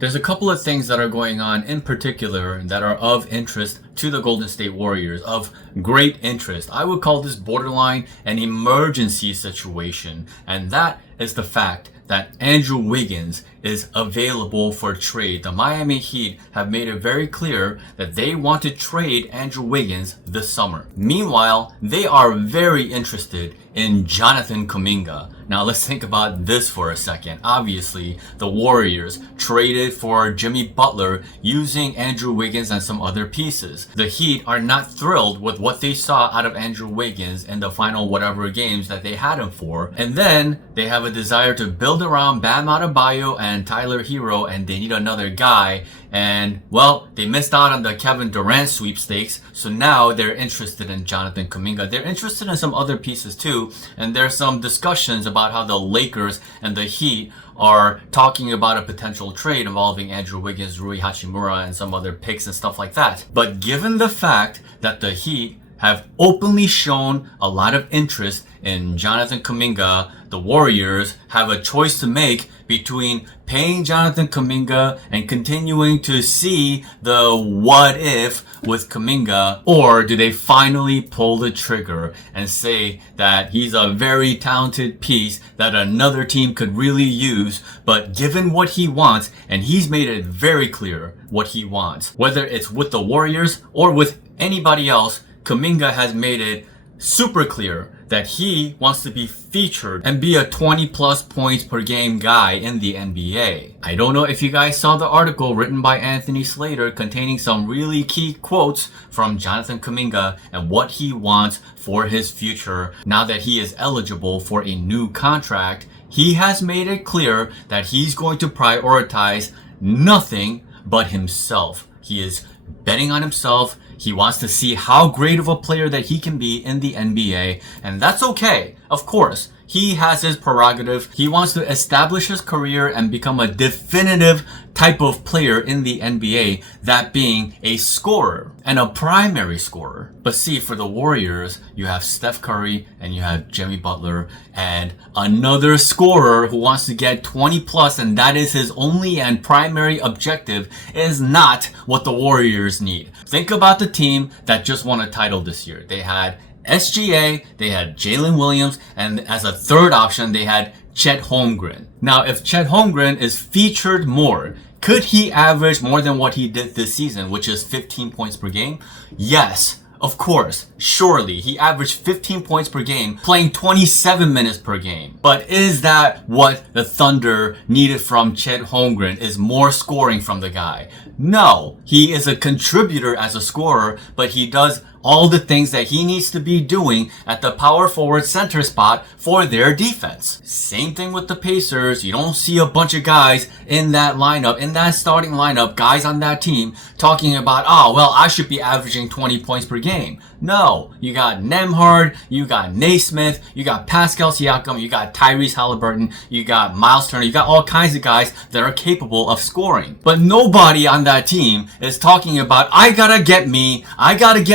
There's a couple of things that are going on in particular that are of interest to the Golden State Warriors, of great interest. I would call this borderline an emergency situation, and that is the fact that Andrew Wiggins is available for trade. The Miami Heat have made it very clear that they want to trade Andrew Wiggins this summer. Meanwhile, they are very interested in Jonathan Kuminga. Now let's think about this for a second. Obviously, the Warriors traded for Jimmy Butler using Andrew Wiggins and some other pieces. The Heat are not thrilled with what they saw out of Andrew Wiggins in the final whatever games that they had him for. And then they have a desire to build around Bam Adebayo and Tyler Hero, and they need another guy. And well, they missed out on the Kevin Durant sweepstakes, so now they're interested in Jonathan Kaminga. They're interested in some other pieces too, and there's some discussions about how the Lakers and the Heat are talking about a potential trade involving Andrew Wiggins, Rui Hachimura, and some other picks and stuff like that. But given the fact that the Heat have openly shown a lot of interest in Jonathan Kaminga, the Warriors have a choice to make between paying Jonathan Kaminga and continuing to see the what if with Kaminga, or do they finally pull the trigger and say that he's a very talented piece that another team could really use, but given what he wants, and he's made it very clear what he wants, whether it's with the Warriors or with anybody else, Kaminga has made it super clear that he wants to be featured and be a 20 plus points per game guy in the NBA. I don't know if you guys saw the article written by Anthony Slater containing some really key quotes from Jonathan Kaminga and what he wants for his future now that he is eligible for a new contract. He has made it clear that he's going to prioritize nothing but himself. He is betting on himself. He wants to see how great of a player that he can be in the NBA, and that's okay. Of course, he has his prerogative. He wants to establish his career and become a definitive type of player in the NBA, that being a scorer and a primary scorer. But see, for the Warriors, you have Steph Curry and you have Jimmy Butler and another scorer who wants to get 20 plus, and that is his only and primary objective, is not what the Warriors need. Think about the team that just won a title this year. They had SGA, they had Jalen Williams, and as a third option, they had Chet Holmgren. Now, if Chet Holmgren is featured more, could he average more than what he did this season, which is 15 points per game? Yes. Of course, surely, he averaged 15 points per game, playing 27 minutes per game. But is that what the Thunder needed from Chet Holmgren, is more scoring from the guy? No, he is a contributor as a scorer, but he does all the things that he needs to be doing at the power forward center spot for their defense. Same thing with the Pacers. You don't see a bunch of guys in that lineup, in that starting lineup, guys on that team talking about, oh, well, I should be averaging 20 points per game. No, you got Nembhard, you got Naismith, you got Pascal Siakam, you got Tyrese Halliburton, you got Miles Turner, you got all kinds of guys that are capable of scoring. But nobody on that team is talking about, I gotta get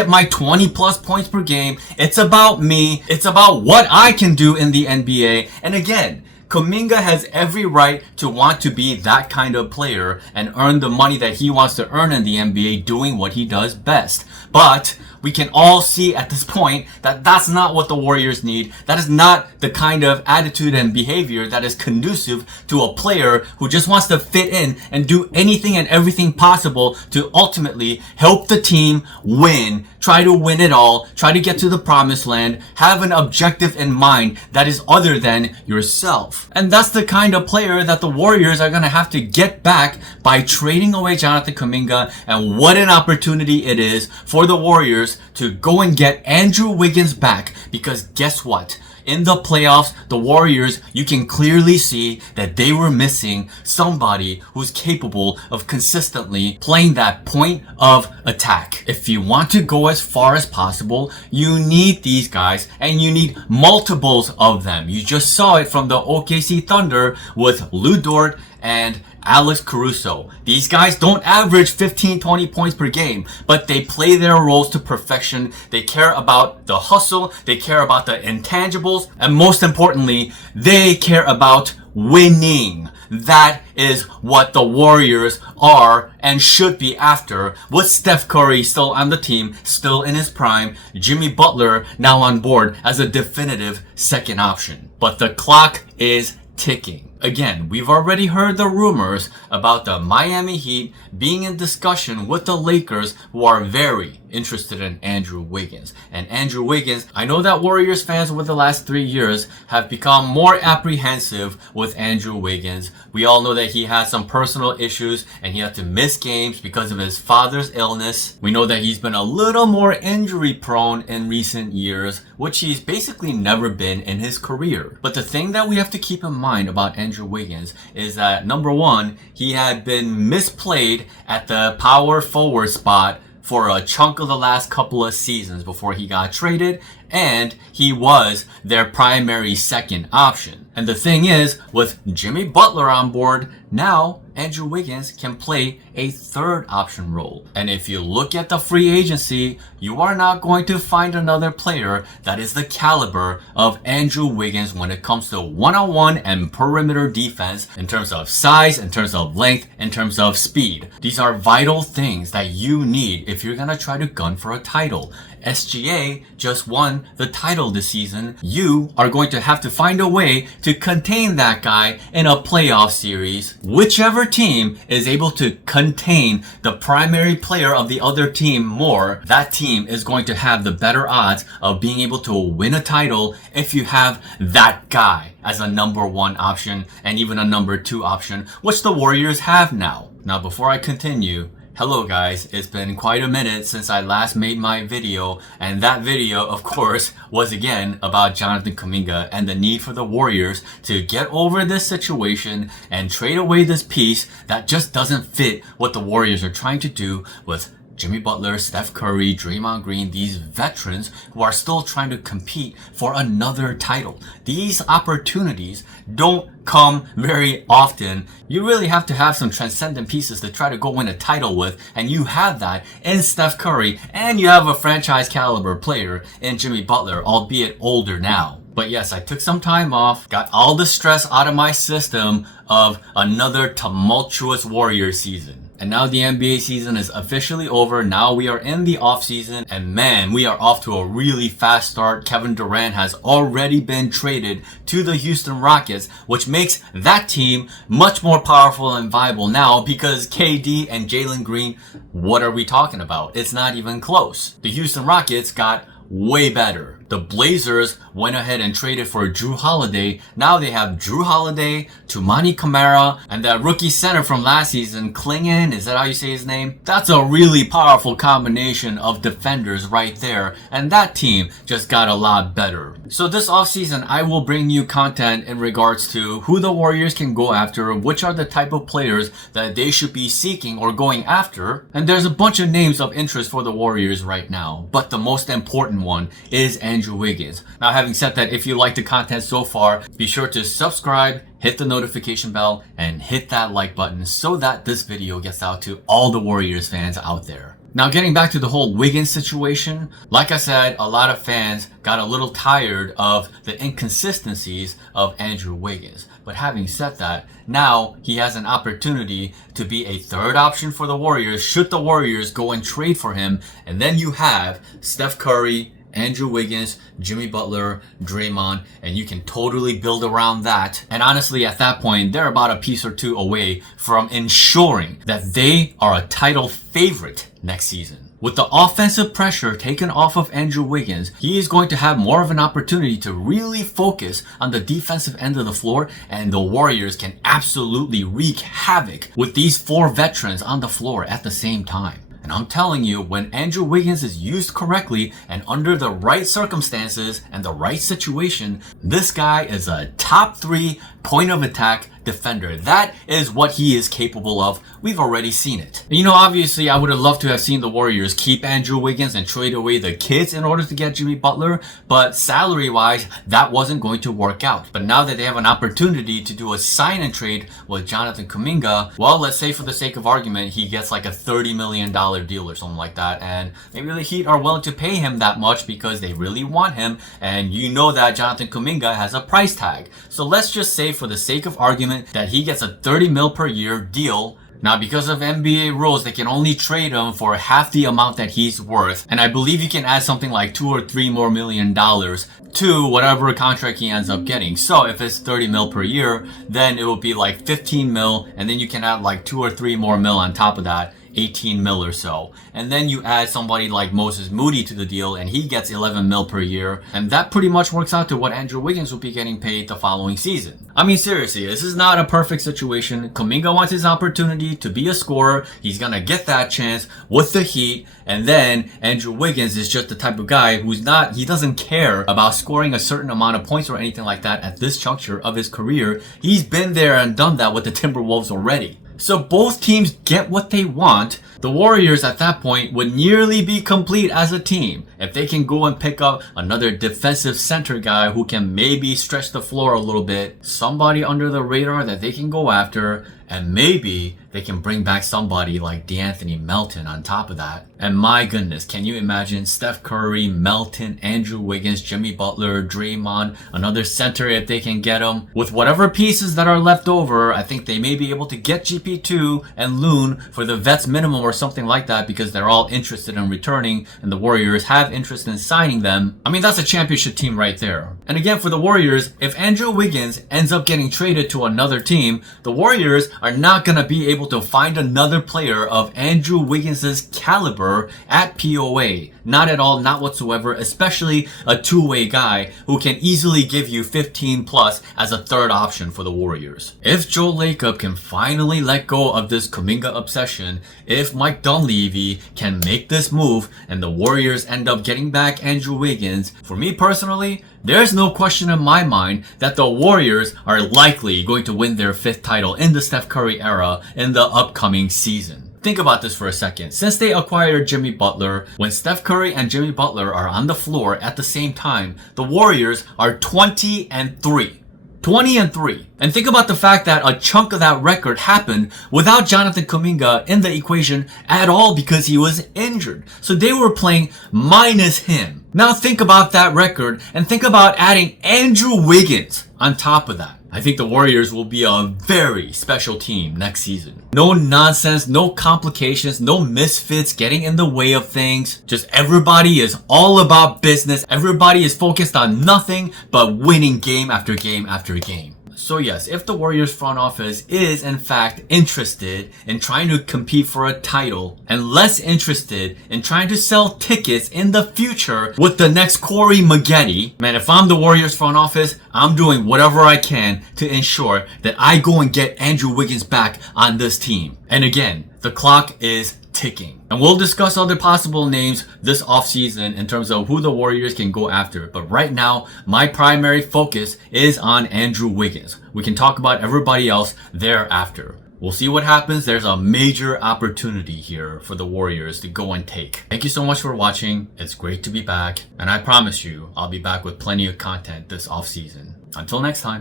my 20 plus points per game. It's about me. It's about what I can do in the NBA. And again, Kuminga has every right to want to be that kind of player and earn the money that he wants to earn in the NBA doing what he does best. But we can all see at this point that that's not what the Warriors need. That is not the kind of attitude and behavior that is conducive to a player who just wants to fit in and do anything and everything possible to ultimately help the team win, try to win it all, try to get to the promised land, have an objective in mind that is other than yourself. And that's the kind of player that the Warriors are going to have to get back by trading away Jonathan Kuminga, and what an opportunity it is for the Warriors to go and get Andrew Wiggins back, because guess what? In the playoffs, the Warriors, you can clearly see that they were missing somebody who's capable of consistently playing that point of attack. If you want to go as far as possible, you need these guys, and you need multiples of them. You just saw it from the OKC Thunder with Lou Dort and Alex Caruso. These guys don't average 15-20 points per game, but they play their roles to perfection. They care about the hustle, they care about the intangibles, and most importantly, they care about winning. That is what the Warriors are and should be after, with Steph Curry still on the team, still in his prime, Jimmy Butler now on board as a definitive second option. But the clock is ticking. Again, we've already heard the rumors about the Miami Heat being in discussion with the Lakers, who are very interested in Andrew Wiggins. And Andrew Wiggins, I know that Warriors fans over the last 3 years have become more apprehensive with Andrew Wiggins. We all know that he has some personal issues and he had to miss games because of his father's illness. We know that he's been a little more injury prone in recent years, which he's basically never been in his career. But the thing that we have to keep in mind about Andrew Wiggins is that, number one, he had been misplayed at the power forward spot for a chunk of the last couple of seasons before he got traded, and he was their primary second option. And the thing is, with Jimmy Butler on board, now Andrew Wiggins can play a third option role. And if you look at the free agency, you are not going to find another player that is the caliber of Andrew Wiggins when it comes to one-on-one and perimeter defense, in terms of size, in terms of length, in terms of speed. These are vital things that you need if you're gonna try to gun for a title. SGA just won the title this season. You are going to have to find a way to contain that guy in a playoff series. Whichever team is able to contain the primary player of the other team more, that team is going to have the better odds of being able to win a title if you have that guy as a number one option and even a number two option, which the Warriors have now. Now, before I continue, hello guys, it's been quite a minute since I last made my video, and that video, of course, was again about Jonathan Kuminga and the need for the Warriors to get over this situation and trade away this piece that just doesn't fit what the Warriors are trying to do with Jimmy Butler, Steph Curry, Draymond Green, these veterans who are still trying to compete for another title. These opportunities don't come very often. You really have to have some transcendent pieces to try to go win a title with, and you have that in Steph Curry, and you have a franchise caliber player in Jimmy Butler, albeit older now. But yes, I took some time off, got all the stress out of my system of another tumultuous Warriors season. And now the NBA season is officially over. Now we are in the offseason, and man, we are off to a really fast start. Kevin Durant has already been traded to the Houston Rockets, which makes that team much more powerful and viable now, because KD and Jalen Green, what are we talking about? It's not even close. The Houston Rockets got way better. The Blazers went ahead and traded for Jrue Holiday. Now they have Jrue Holiday, Toumani Camara, and that rookie center from last season, Klingen, is that how you say his name? That's a really powerful combination of defenders right there, and that team just got a lot better. So this offseason, I will bring you content in regards to who the Warriors can go after, which are the type of players that they should be seeking or going after, and there's a bunch of names of interest for the Warriors right now, but the most important one is Andrew Wiggins. Now, having said that, if you like the content so far, be sure to subscribe, hit the notification bell, and hit that like button so that this video gets out to all the Warriors fans out there. Now, getting back to the whole Wiggins situation, like I said, a lot of fans got a little tired of the inconsistencies of Andrew Wiggins. But having said that, now he has an opportunity to be a third option for the Warriors should the Warriors go and trade for him. And then you have Steph Curry, Andrew Wiggins, Jimmy Butler, Draymond, and you can totally build around that. And honestly, at that point, they're about a piece or two away from ensuring that they are a title favorite next season. With the offensive pressure taken off of Andrew Wiggins, he is going to have more of an opportunity to really focus on the defensive end of the floor, and the Warriors can absolutely wreak havoc with these four veterans on the floor at the same time. And I'm telling you, when Andrew Wiggins is used correctly and under the right circumstances and the right situation, this guy is a top 3 point of attack defender. That is what he is capable of. We've already seen it. You know, obviously, I would have loved to have seen the Warriors keep Andrew Wiggins and trade away the kids in order to get Jimmy Butler, but salary-wise, that wasn't going to work out. But now that they have an opportunity to do a sign and trade with Jonathan Kuminga, well, let's say for the sake of argument, he gets like a $30 million deal or something like that, and maybe the Heat are willing to pay him that much because they really want him, and you know that Jonathan Kuminga has a price tag. So let's just say for the sake of argument that he gets a 30 mil per year deal. Now, because of NBA rules, they can only trade him for half the amount that he's worth. And I believe you can add something like $2 or $3 more million to whatever contract he ends up getting. So if it's 30 mil per year, then it will be like 15 mil. And then you can add like 2 or 3 more mil on top of that. 18 mil or so. And then you add somebody like Moody to the deal and he gets 11 mil per year. And that pretty much works out to what Andrew Wiggins will be getting paid the following season. I mean, seriously, this is not a perfect situation. Kuminga wants his opportunity to be a scorer. He's gonna get that chance with the Heat. And then Andrew Wiggins is just the type of guy he doesn't care about scoring a certain amount of points or anything like that at this juncture of his career. He's been there and done that with the Timberwolves already. So both teams get what they want. The Warriors at that point would nearly be complete as a team if they can go and pick up another defensive center guy who can maybe stretch the floor a little bit, somebody under the radar that they can go after, and maybe they can bring back somebody like DeAnthony Melton on top of that. And my goodness, can you imagine Steph Curry, Melton, Andrew Wiggins, Jimmy Butler, Draymond, another center if they can get him? With whatever pieces that are left over, I think they may be able to get GP2 and Loon for the vets minimum or something like that because they're all interested in returning and the Warriors have interest in signing them. I mean, that's a championship team right there. And again, for the Warriors, if Andrew Wiggins ends up getting traded to another team, the Warriors are not going to be able to find another player of Andrew Wiggins' caliber at POA. Not at all, not whatsoever, especially a two-way guy who can easily give you 15 plus as a third option for the Warriors. If Joe Lacob can finally let go of this Kuminga obsession, if Mike Dunleavy can make this move and the Warriors end up getting back Andrew Wiggins, for me personally, there's no question in my mind that the Warriors are likely going to win their 5th title in the Steph Curry era in the upcoming season. Think about this for a second. Since they acquired Jimmy Butler, when Steph Curry and Jimmy Butler are on the floor at the same time, the Warriors are 20-3. 20-3. And think about the fact that a chunk of that record happened without Jonathan Kuminga in the equation at all because he was injured. So they were playing minus him. Now think about that record and think about adding Andrew Wiggins on top of that. I think the Warriors will be a very special team next season. No nonsense, no complications, no misfits getting in the way of things. Just everybody is all about business. Everybody is focused on nothing but winning game after game after game. So yes, if the Warriors front office is in fact interested in trying to compete for a title and less interested in trying to sell tickets in the future with the next Corey Maggette, man, if I'm the Warriors front office, I'm doing whatever I can to ensure that I go and get Andrew Wiggins back on this team. And again, the clock is ticking. And we'll discuss other possible names this offseason in terms of who the Warriors can go after. But right now, my primary focus is on Andrew Wiggins. We can talk about everybody else thereafter. We'll see what happens. There's a major opportunity here for the Warriors to go and take. Thank you so much for watching. It's great to be back. And I promise you, I'll be back with plenty of content this offseason. Until next time.